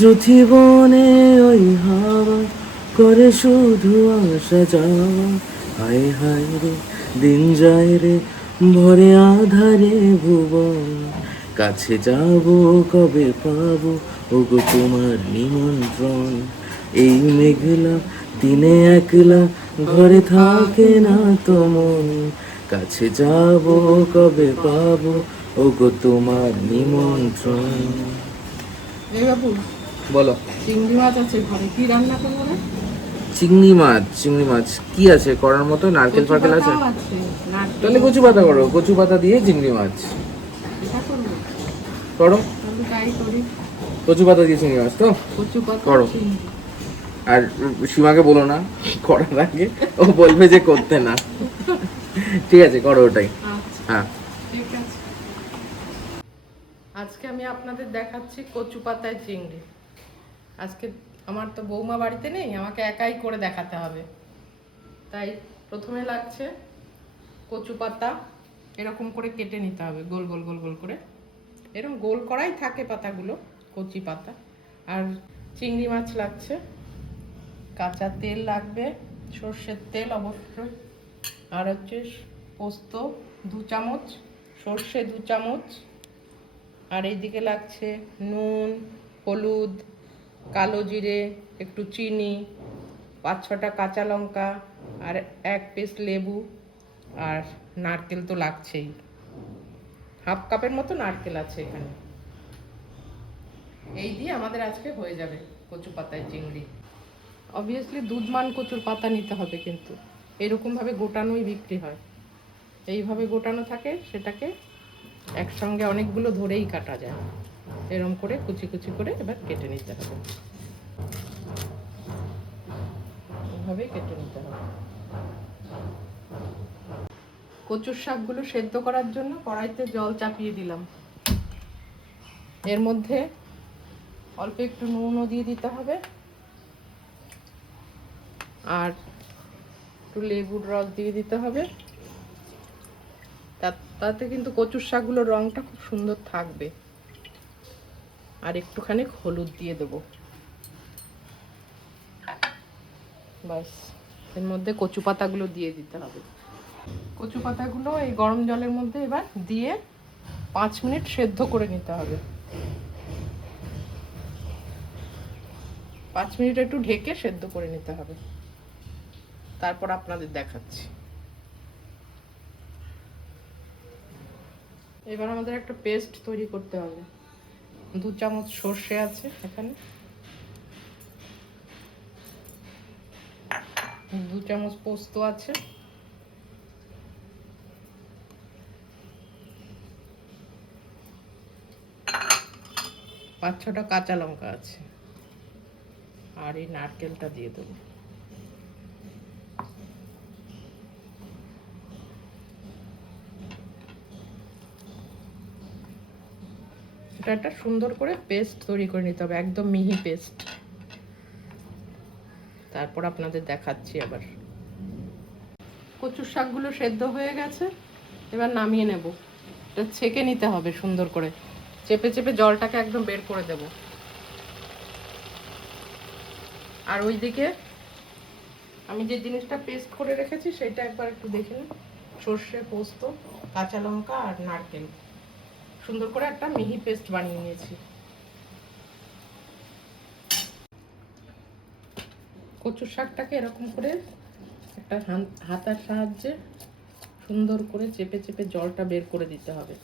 যুথিবনে ওই হাওয়া করে শুধু আসা যাওয়া। হায় হায় রে দিন যায় রে ভরে আধারে ভুবন। কাছে যাব কবে পাবো ওগো তোমার নিমন্ত্রণ। এই মেঘলা দিনে একলা ঘরে থাকে না তো মন। কাছে যাব কবে পাবো ওগো তোমার নিমন্ত্রণ। এই বাবু, বলো। চিংড়ি মাছ আছে ঘরে, কি রান্না করবো রে? চিংড়ি মাছ কি আছে করার মতো? নারকেল কচু ফারকেল আছে? পাতাও আছে, নারকেল তাহলে কচু পাতা করো, কচু পাতা দিয়ে চিংড়ি মাছ এটা করবো, করো। তাহলে তাই করি। কচু পাতা দিয়ে চিংড়ি মাছ তো কচু পাতা করো। চিংড়ি। আর সীমাকে বলো না করার আগে, ও বলবে যে করতে না। ঠিক আছে করো ওটাই। আচ্ছা, হ্যাঁ ঠিক আছে। আজকে আমি আপনাদের দেখাচ্ছি কচু পাতায় চিংড়ি। আজকে আমার তো বৌমা বাড়িতে নেই, আমাকে একাই করে দেখাতে হবে। তাই প্রথমে লাগছে কচু পাতা, এরকম করে কেটে নিতে হবে গোল গোল গোল গোল করে। এরকম গোল করাই থাকে পাতাগুলো, কচি পাতা। আর চিংড়ি মাছ লাগছে, কাঁচা তেল লাগবে, সর্ষের তেল অবশ্যই। আর হচ্ছে পোস্ত 2 চামচ, সর্ষে 2 চামচ। আর এইদিকে লাগছে নুন, হলুদ, কালো জিরে, একটু চিনি, 5-6টা কাঁচা লঙ্কা, আর 1 পিস লেবু। আর নারকেল তো লাগছেই, 1/2 কাপের মতো নারকেল আছে এখানে। এই দিয়ে আমাদের আজকে হয়ে যাবে কচু পাতায় চিংড়ি। অবভিয়াসলি দুধমান কচুর পাতা নিতে হবে, কিন্তু এরকমভাবে গোটানোই বিক্রি হয়। এইভাবে গোটানো থাকে, সেটাকে একসঙ্গে অনেকগুলো ধরেই কাটা যায়। এরকম করে কুচি কুচি করে এবার কেটে নিতে হবে, এভাবেই কেটে নিতে হবে। কচুর শাকগুলো সেদ্ধ করার জন্য কড়াইতে জল চাপিয়ে দিলাম। এর মধ্যে অল্প একটু নুনও দিয়ে দিতে হবে, আর একটু লেবুর রস দিয়ে দিতে হবে। তাতে কিন্তু কচুর শাকগুলোর রঙটা খুব সুন্দর থাকবে। আর একটুখানি হলুদ দিয়ে দেবো, ব্যাস। এর মধ্যে কচু পাতাগুলো দিয়ে দিতে হবে। কচু পাতাগুলো এই গরম জলের মধ্যে এবার দিয়ে 5 মিনিট সেদ্ধ করে নিতে হবে। 5 মিনিট একটু ঢেকে সেদ্ধ করে নিতে হবে, তারপর আপনাদের দেখাচ্ছি। এবার আমাদের একটা পেস্ট তৈরি করতে হবে। 2 চামচ সর্ষে আছে এখানে, 2 চামচ পোস্ত আছে, 5-6টা কাঁচা লঙ্কা আছে, আর এই নারকেলটা দিয়ে দেবো। এটা একটা সুন্দর করে পেস্ট তৈরি করে নিতে হবে, একদম মিহি পেস্ট। তারপর আপনাদের দেখাচ্ছি আবার। কচুর শাকগুলো সেদ্ধ হয়ে গেছে, এবার নামিয়ে নেব। এটা ছেঁকে নিতে হবে সুন্দর করে, চেপে চেপে জলটাকে একদম বের করে দেব। আর ওইদিকে আমি যে জিনিসটা পেস্ট করে রেখেছি সেটা একবার একটু দেখে নিন। সর্ষে, পোস্ত, কাঁচা লঙ্কা আর নারকেল সুন্দর করে একটা মিহি পেস্ট বানিয়ে নিয়েছি। কচুর শাকটাকে এরকম করে একটা হাতার সাহায্যে সুন্দর করে চেপে চেপে জলটা বের করে দিতে হবে,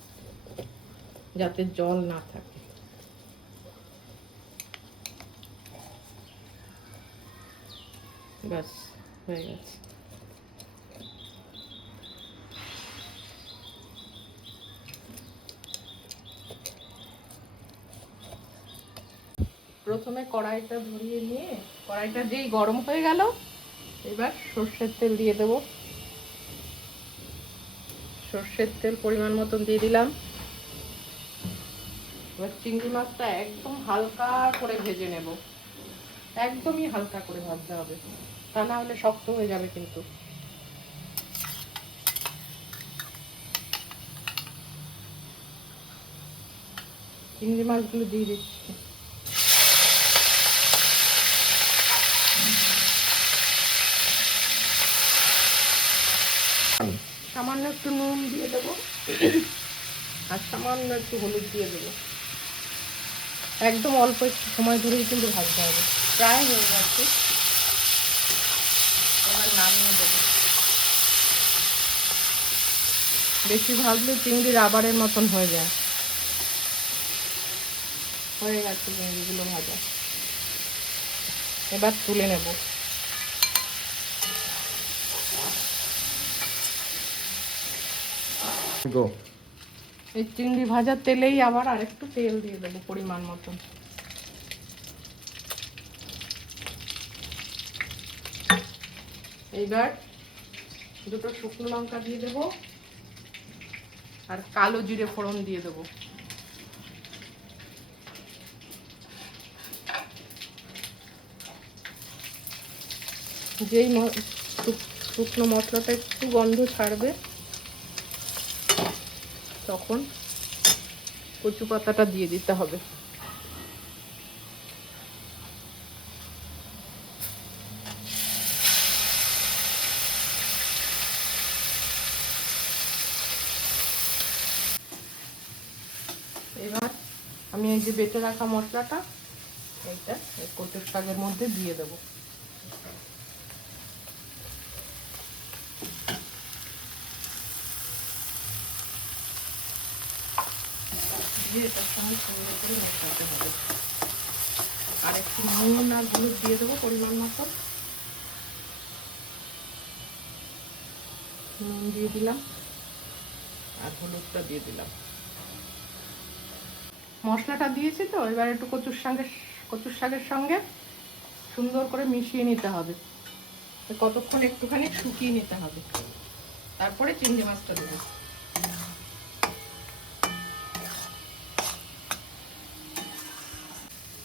যাতে জল না থাকে। ব্যাস, হয়ে গেছে। প্রথমে কড়াইটা ধরিয়ে নিয়ে, কড়াইটা যেই গরম হয়ে গেল, এবার সর্ষের তেল দিয়ে দেব। সর্ষের তেল পরিমাণ মতন দিয়ে দিলাম। এবার চিংড়ি মাছটা একদম হালকা করে ভেজে নেব, একদমই হালকা করে ভাজতে হবে, তা না হলে শক্ত হয়ে যাবে কিন্তু। চিংড়ি মাছগুলো দিয়ে দিচ্ছি। সামান্য একটু নুন দিয়ে দেবো আর সামান্য একটু হলুদ দিয়ে দেবো। একদম অল্প একটু সময় ধরেই কিন্তু ভাজতে হবে। প্রায় হয়ে যাচ্ছে, এবার নামিয়ে দেবো। বেশি ভাজলে চিংড়ি রাবারের মতন হয়ে যায়। হয়ে গেছে চিংড়িগুলো ভাজা, এবার তুলে নেব। এই চিংড়ি ভাজার তেলেই আবার আরেকটু তেল দিয়ে দেবো পরিমাণ মতন। এইবার দুটো শুকনো লঙ্কা দিয়ে দেবো আর কালো জিরে ফোড়ন দিয়ে দেবো। যেই শুকনো মশলাটা একটু গন্ধ ছাড়বে তখন কচু পাতাটা দিয়ে দিতে হবে। এবার আমি এই যে বেটে রাখা মশলাটা এইটা এই কচুর শাকের মধ্যে দিয়ে দেবো। দিয়ে এটার সঙ্গে সুন্দর করে মেশাতে হবে। আর একটু নুন আর হলুদ দিয়ে দেবো পরিমাণ মতো। নুন দিয়ে দিলাম আর হলুদটা দিয়ে দিলাম। মশলাটা দিয়েছি তো, এবার একটু কচুর শাকের সঙ্গে সুন্দর করে মিশিয়ে নিতে হবে। কতক্ষণ একটুখানি শুকিয়ে নিতে হবে, তারপরে চিংড়ি মাছটা দেবো।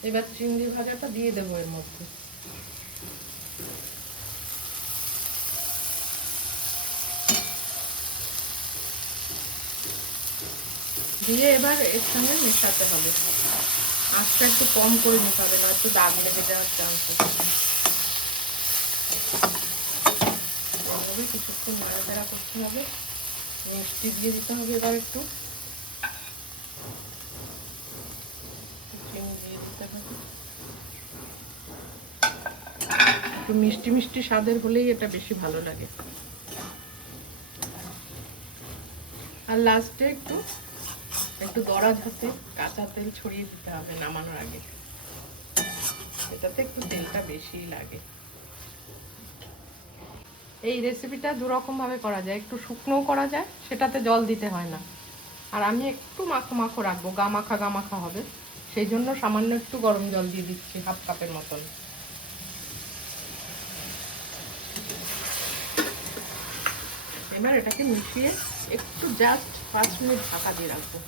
এবার চিংড়ি ভাজাটা দিয়ে দেবো এর মধ্যে। দিয়ে এবার এর সঙ্গে মেশাতে হবে। আঁচটা একটু কম করে মেশাবে, নয়তো দাগ লেগে যাওয়ার চান্স আছে। এইভাবে কিছুক্ষণ নাড়াচাড়া করতে হবে। মিষ্টি দিয়ে দিতে হবে এবার একটু। দিয়ে দিতে হবে একটু মিষ্টি মিষ্টি স্বাদের হলেই এটা বেশি ভালো লাগে। আর লাস্টে একটু দরাজ হাতে কাঁচা তেল ছড়িয়ে দিতে হবে নামানোর আগে। এটাতে একটু তেলটা বেশি লাগে। এই রেসিপিটা দুরকম ভাবে করা যায়, একটু শুকনো করা যায়, সেটাতে জল দিতে হয় না। আর আমি একটু মাখো মাখো রাখবো, গা মাখা হবে, সেই জন্য সামান্য একটু গরম জল দিয়ে দিচ্ছি, 1/2 কাপের মতন। এবার এটাকে মিশিয়ে একটু জাস্ট 5 মিনিট ঢাকা দিয়ে রাখবো।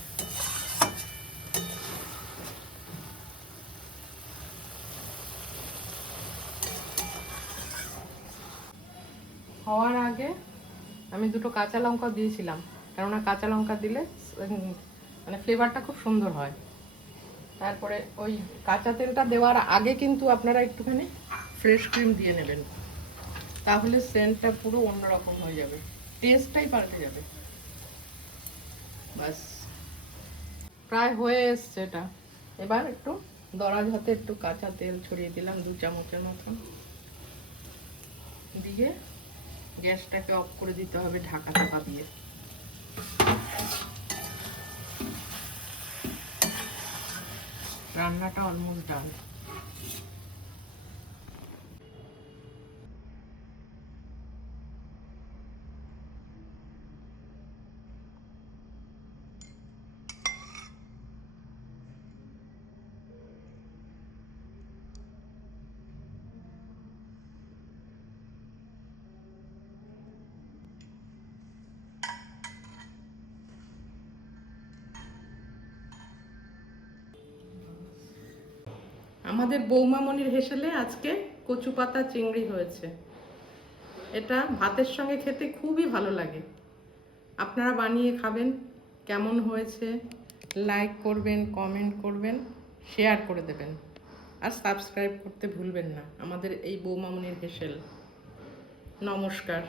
হওয়ার আগে আমি দুটো কাঁচা লঙ্কা দিয়েছিলাম, কেননা কাঁচা লঙ্কা দিলে মানে ফ্লেভারটা খুব সুন্দর হয়। তারপরে ওই কাঁচা তেলটা দেওয়ার আগে কিন্তু আপনারা একটুখানি ফ্রেশ ক্রিম দিয়ে নেবেন, তাহলে সেন্টটা পুরো অন্যরকম হয়ে যাবে, টেস্টটাই পাল্টে যাবে। বাস প্রায় হয়ে এসছে এটা। এবার একটু দরাজ হাতে একটু কাঁচা তেল ছড়িয়ে দিলাম 2 চামচের মতন, দিয়ে গ্যাসটাকে অফ করে দিতে হবে ঢাকা চাপা দিয়ে। রান্নাটা অলমোস্ট ডান। আমাদের বৌমামণির হেসেলে আজকে কচু পাতা চিংড়ি হয়েছে। এটা ভাতের সঙ্গে খেতে খুবই ভালো লাগে। আপনারা বানিয়ে খাবেন, কেমন হয়েছে লাইক করবেন, কমেন্ট করবেন, শেয়ার করে দেবেন, আর সাবস্ক্রাইব করতে ভুলবেন না আমাদের এই বৌমামণির হেসেল। নমস্কার।